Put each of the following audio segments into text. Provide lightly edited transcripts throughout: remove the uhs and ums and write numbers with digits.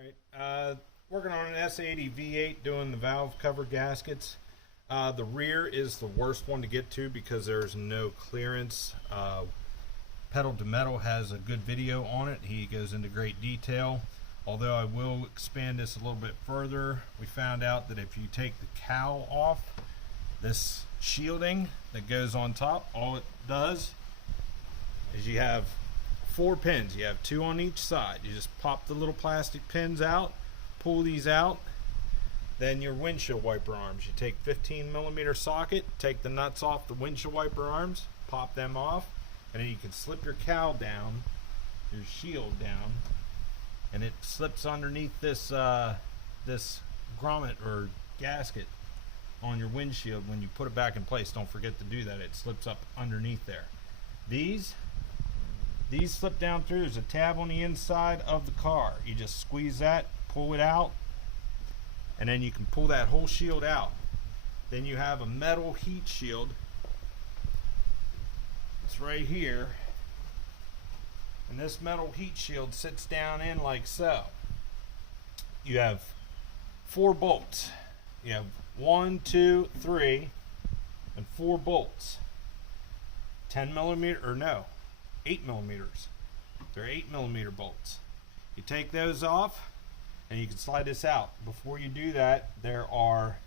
Alright, working on an S80 V8 doing the valve cover gaskets. The rear is the worst one to get to because there's no clearance. Pedal to Metal has a good video on it. He goes into great detail. Although I will expand this a little bit further, we found out that if you take the cowl off, this shielding that goes on top, all it does is you have 4 pins. You have 2 on each side. You just pop the little plastic pins out, pull these out. Then your windshield wiper arms. You take 15mm socket, take the nuts off the windshield wiper arms, pop them off, and then you can slip your cowl down, your shield down, and it slips underneath this this grommet or gasket on your windshield. When you put it back in place, don't forget to do that. It slips up underneath there. These slip down through. There's a tab on the inside of the car. You just squeeze that, pull it out, and then you can pull that whole shield out. Then you have a metal heat shield. It's right here. And this metal heat shield sits down in like so. You have 4 bolts. You have 1, 2, 3, and 4 bolts. 10mm, or no, 8mm. They're 8mm bolts. You take those off and you can slide this out. Before you do that, there are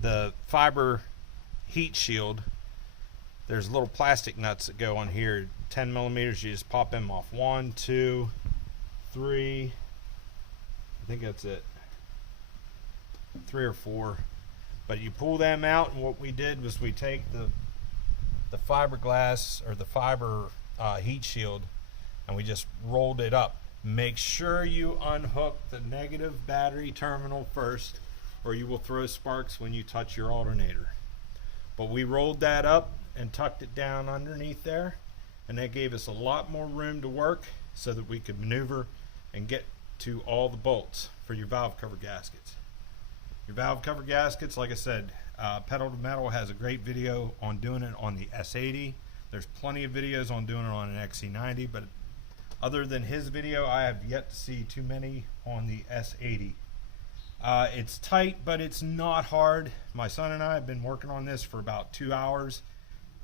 the fiber heat shield. There's little plastic nuts that go on here. 10mm, you just pop them off. 1, 2, 3, I think that's it. 3 or 4. But you pull them out, and what we did was we take the fiberglass or the fiber heat shield, and we just rolled it up. Make sure you unhook the negative battery terminal first, or you will throw sparks when you touch your alternator. But we rolled that up and tucked it down underneath there, and that gave us a lot more room to work so that we could maneuver and get to all the bolts for your valve cover gaskets. Your valve cover gaskets, like I said, Pedal to Metal has a great video on doing it on the S80. There's plenty of videos on doing it on an XC90, but other than his video, I have yet to see too many on the S80. It's tight, but it's not hard. My son and I have been working on this for about 2 hours,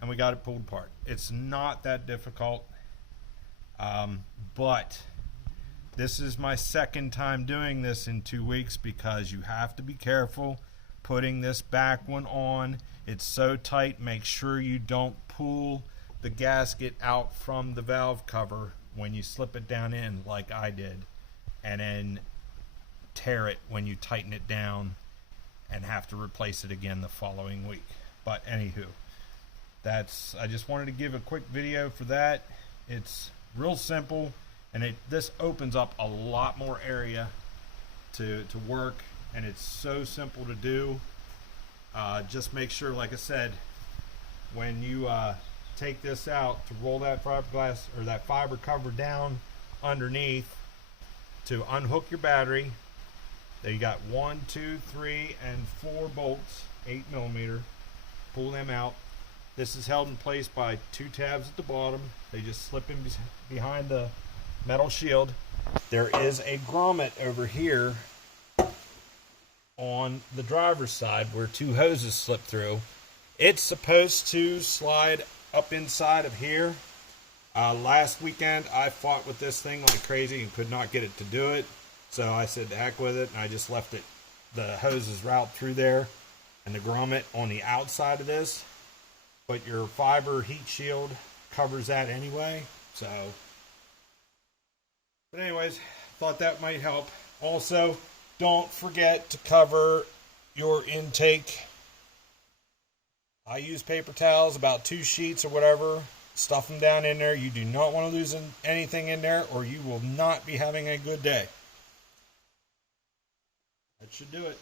and we got it pulled apart. It's not that difficult, but this is my second time doing this in 2 weeks because you have to be careful putting this back one on. It's so tight. Make sure you don't pull the gasket out from the valve cover when you slip it down in like I did, and then tear it when you tighten it down and have to replace it again the following week. But anywho, I just wanted to give a quick video for that. It's real simple, and this opens up a lot more area to work, and it's so simple to do. Just make sure, like I said, when you take this out, to roll that fiberglass or that fiber cover down underneath to unhook your battery. There you got 1, 2, 3, and 4 bolts, 8mm. Pull them out. This is held in place by 2 tabs at the bottom. They just slip in behind the metal shield. There is a grommet over here on the driver's side where 2 hoses slip through. It's supposed to slide up inside of here. Last weekend I fought with this thing like crazy and could not get it to do it, so I said to heck with it, and I just left it, the hoses route through there and the grommet on the outside of this. But your fiber heat shield covers that anyway. So, but anyways, thought that might help. Also, don't forget to cover your intake. I use paper towels, about 2 sheets or whatever. Stuff them down in there. You do not want to lose anything in there, or you will not be having a good day. That should do it.